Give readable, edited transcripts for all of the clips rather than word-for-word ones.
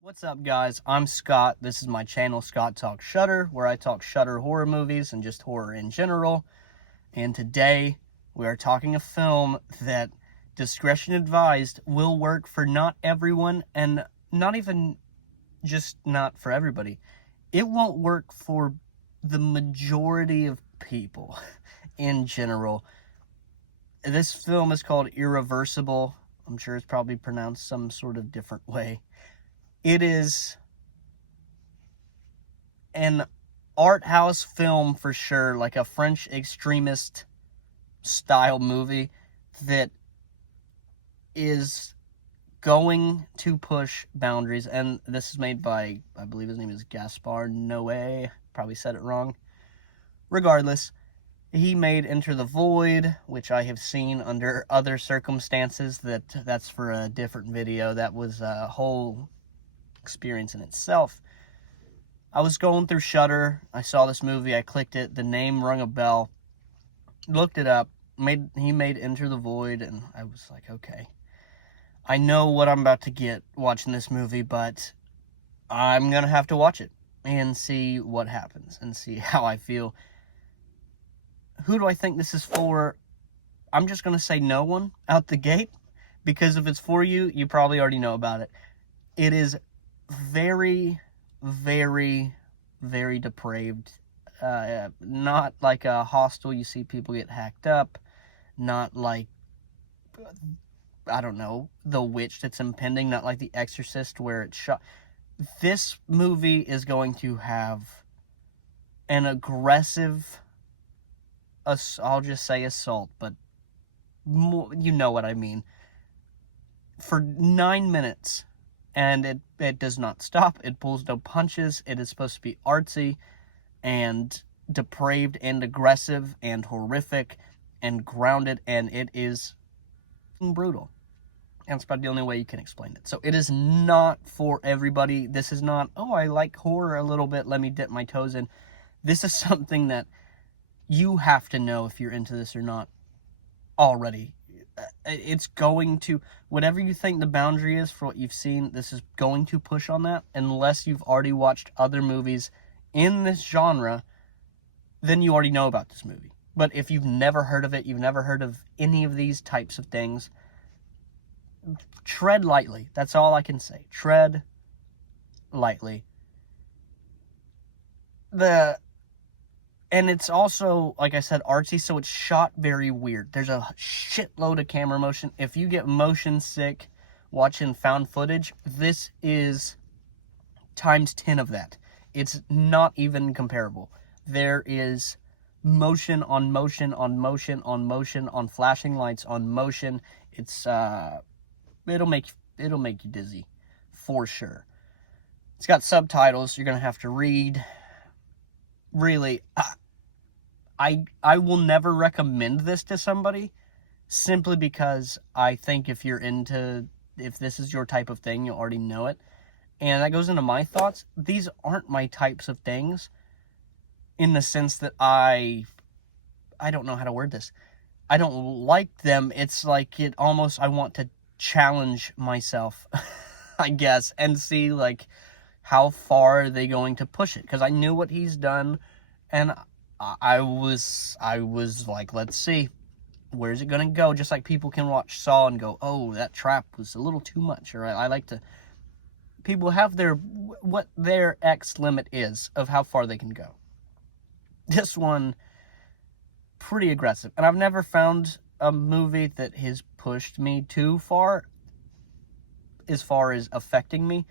What's up, guys? I'm Scott. This is my channel, Scott Talks Shudder, where I talk Shudder horror movies and just horror in general. And today, we are talking a film that, discretion advised, will work for not everyone, and not even just not for everybody. It won't work for the majority of people in general. This film is called Irreversible. I'm sure it's probably pronounced some sort of different way. It is an art house film for sure, like a French extremist style movie that is going to push boundaries. And this is made by, I believe his name is Gaspar Noé. Probably said it wrong. Regardless, he made Enter the Void, which I have seen under other circumstances. That's for a different video. That was a whole experience in itself. I was going through Shudder. I saw this movie. I clicked it. The name rung a bell. Looked it up. He made Enter the Void, and I was like, okay. I know what I'm about to get watching this movie, but I'm going to have to watch it and see what happens and see how I feel. Who do I think this is for? I'm just going to say no one out the gate, because if it's for you, you probably already know about it. It is very, very, very depraved. Not like a Hostel, you see people get hacked up. Not like, I don't know, The Witch that's impending. Not like The Exorcist where it's shot. This movie is going to have an aggressive, I'll just say assault, but more, you know what I mean. For 9 minutes. And it does not stop. It pulls no punches. It is supposed to be artsy and depraved and aggressive and horrific and grounded. And it is brutal. And it's about the only way you can explain it. So it is not for everybody. This is not, oh, I like horror a little bit, let me dip my toes in. This is something that you have to know if you're into this or not already. It's going to, whatever you think the boundary is for what you've seen, this is going to push on that. Unless you've already watched other movies in this genre, then you already know about this movie. But if you've never heard of it, you've never heard of any of these types of things, tread lightly. That's all I can say. Tread lightly. And it's also, like I said, artsy, so it's shot very weird. There's a shitload of camera motion. If you get motion sick watching found footage, this is times 10 of that. It's not even comparable. There is motion on motion on motion on motion on flashing lights on motion. It's it'll make you dizzy for sure. It's got subtitles you're gonna have to read. Really, I will never recommend this to somebody, simply because I think if this is your type of thing, you already know it. And that goes into my thoughts. These aren't my types of things, in the sense that I don't know how to word this. I don't like them. It's like I want to challenge myself, I guess, and see like how far are they going to push it, because I knew what he's done, and I was like, let's see, where's it gonna go? Just like people can watch Saw and go, oh, that trap was a little too much. Or I like to, people have what their X limit is of how far they can go. This one, pretty aggressive, and I've never found a movie that has pushed me too far as affecting me.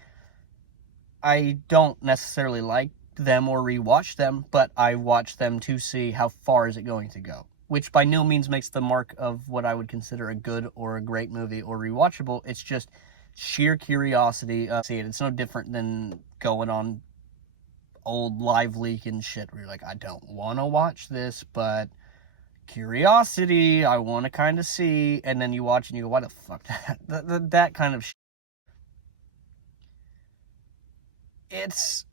I don't necessarily like them or rewatch them, but I watch them to see how far is it going to go, which by no means makes the mark of what I would consider a good or a great movie or rewatchable. It's just sheer curiosity. See it. It's no different than going on old Live Leak and shit where you're like, I don't want to watch this, but curiosity, I want to kind of see, and then you watch and you go, why the fuck that kind of shit. It's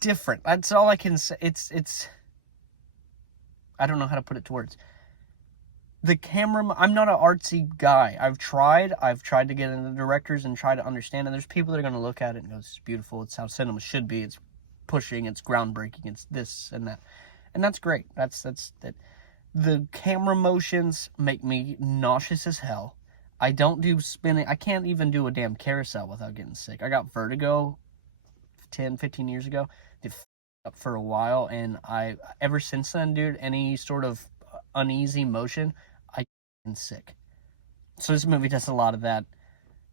different. That's all I can say. It's I don't know how to put it to words. I'm not an artsy guy. I've tried to get into directors and try to understand, and there's people that are going to look at it and go, it's beautiful, it's how cinema should be, it's pushing, it's groundbreaking, it's this and that. And that's great. That's that. The camera motions make me nauseous as hell. I don't do spinning. I can't even do a damn carousel without getting sick. I got vertigo 10, 15 years ago. It up for a while, and ever since then, dude, any sort of uneasy motion, I get sick. So this movie does a lot of that.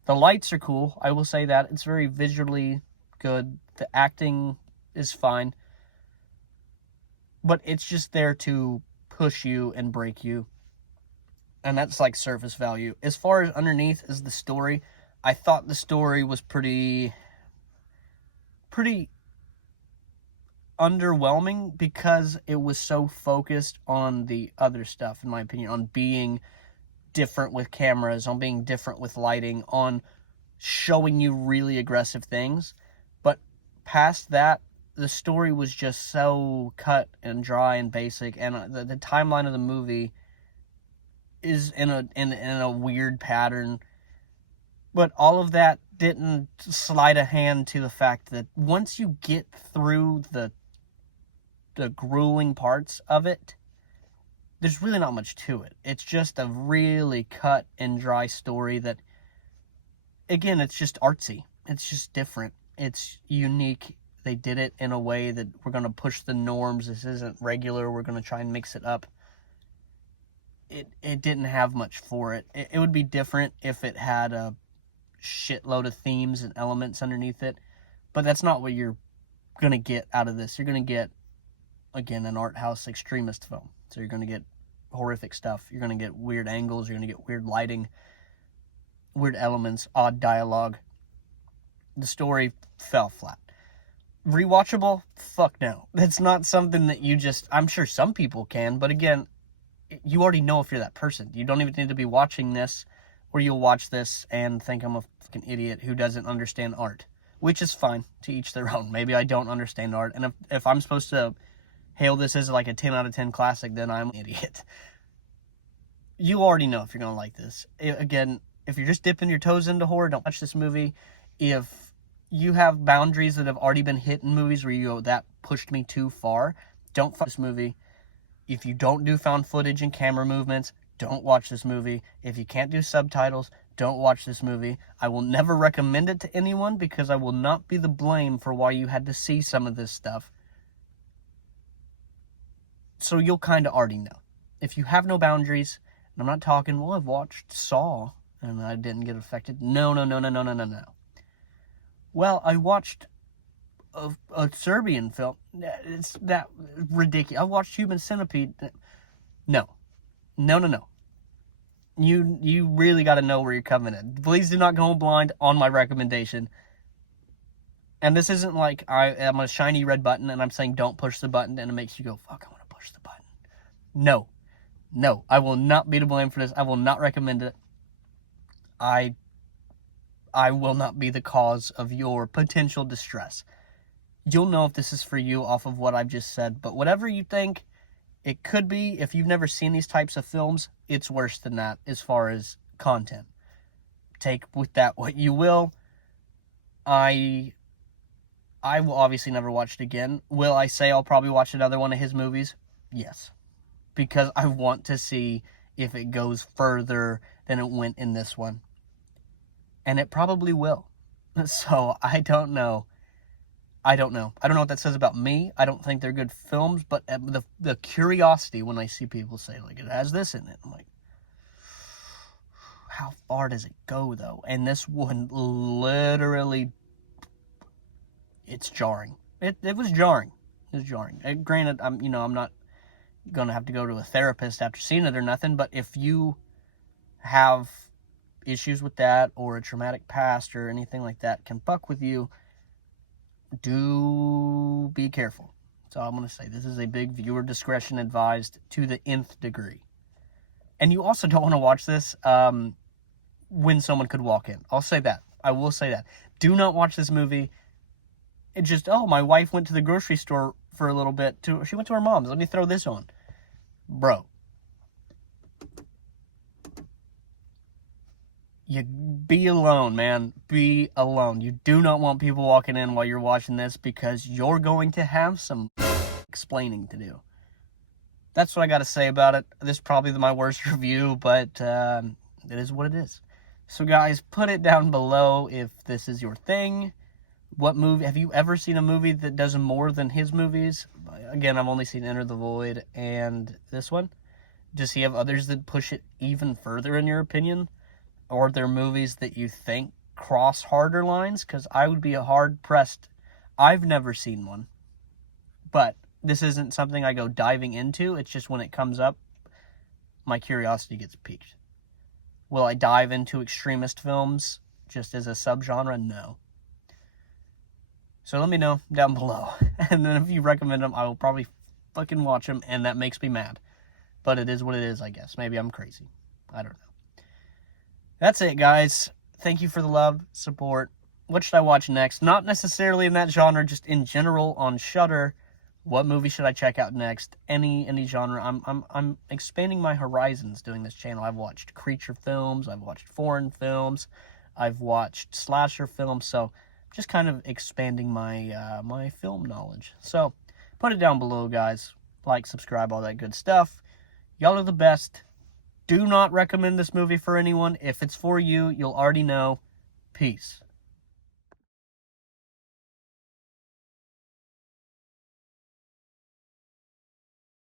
The lights are cool, I will say that. It's very visually good. The acting is fine. But it's just there to push you and break you. And that's like surface value. As far as underneath is the story, I thought the story was pretty underwhelming because it was so focused on the other stuff, in my opinion, on being different with cameras, on being different with lighting, on showing you really aggressive things. But past that, the story was just so cut and dry and basic, and the timeline of the movie is in a weird pattern. But all of that didn't slide a hand to the fact that once you get through the grueling parts of it, there's really not much to it. It's just a really cut and dry story that, again, it's just artsy. It's just different. It's unique. They did it in a way that we're going to push the norms. This isn't regular. We're going to try and mix it up. It didn't have much for it. It would be different if it had a shitload of themes and elements underneath it. But that's not what you're going to get out of this. You're going to get, again, an art house extremist film. So you're going to get horrific stuff. You're going to get weird angles. You're going to get weird lighting, weird elements, odd dialogue. The story fell flat. Rewatchable? Fuck no. That's not something that you just... I'm sure some people can, but again, you already know if you're that person. You don't even need to be watching this, or you'll watch this and think I'm a fucking idiot who doesn't understand art. Which is fine, to each their own. Maybe I don't understand art, and if I'm supposed to hail this as like a 10 out of 10 classic, then I'm an idiot. You already know if you're going to like this. Again, if you're just dipping your toes into horror, don't watch this movie. If you have boundaries that have already been hit in movies where you go, that pushed me too far, don't watch this movie. If you don't do found footage and camera movements, don't watch this movie. If you can't do subtitles, don't watch this movie. I will never recommend it to anyone because I will not be the blame for why you had to see some of this stuff. So you'll kind of already know. If you have no boundaries, and I'm not talking, well, I've watched Saw and I didn't get affected. No. Well, I watched a Serbian film. It's that ridiculous. I watched Human Centipede. No. You really got to know where you're coming in. Please do not go blind on my recommendation. And this isn't like I'm a shiny red button and I'm saying don't push the button and it makes you go, fuck, I want to push the button. No, I will not be to blame for this. I will not recommend it. I will not be the cause of your potential distress. You'll know if this is for you off of what I've just said. But whatever you think it could be, if you've never seen these types of films, it's worse than that as far as content. Take with that what you will. I will obviously never watch it again. Will I say I'll probably watch another one of his movies? Yes. Because I want to see if it goes further than it went in this one. And it probably will. So, I don't know. I don't know what that says about me. I don't think they're good films, but the curiosity when I see people say, like, it has this in it, I'm like, how far does it go, though? And this one literally, it's jarring. It was jarring. It was jarring. And granted, I'm not going to have to go to a therapist after seeing it or nothing, but if you have issues with that or a traumatic past or anything like that can fuck with you, do be careful. So I'm going to say this is a big viewer discretion advised to the nth degree. And you also don't want to watch this when someone could walk in. I'll say that. I will say that. Do not watch this movie. It just, my wife went to the grocery store for a little bit. She went to her mom's. Let me throw this on. Bro. You be alone, man. Be alone. You do not want people walking in while you're watching this because you're going to have some explaining to do. That's what I got to say about it. This is probably my worst review, but it is what it is. So guys, put it down below if this is your thing. What movie, have you ever seen a movie that does more than his movies? Again, I've only seen Enter the Void and this one. Does he have others that push it even further in your opinion? Or are there movies that you think cross harder lines? Because I would be hard-pressed. I've never seen one. But this isn't something I go diving into. It's just when it comes up, my curiosity gets piqued. Will I dive into extremist films just as a subgenre? No. So let me know down below. And then if you recommend them, I will probably fucking watch them, and that makes me mad. But it is what it is, I guess. Maybe I'm crazy. I don't know. That's it, guys. Thank you for the love, support. What should I watch next? Not necessarily in that genre, just in general on Shudder. What movie should I check out next? Any genre. I'm expanding my horizons doing this channel. I've watched creature films, I've watched foreign films, I've watched slasher films, so just kind of expanding my my film knowledge. So put it down below, guys. Like, subscribe, all that good stuff. Y'all are the best. Do not recommend this movie for anyone. If it's for you, you'll already know. Peace.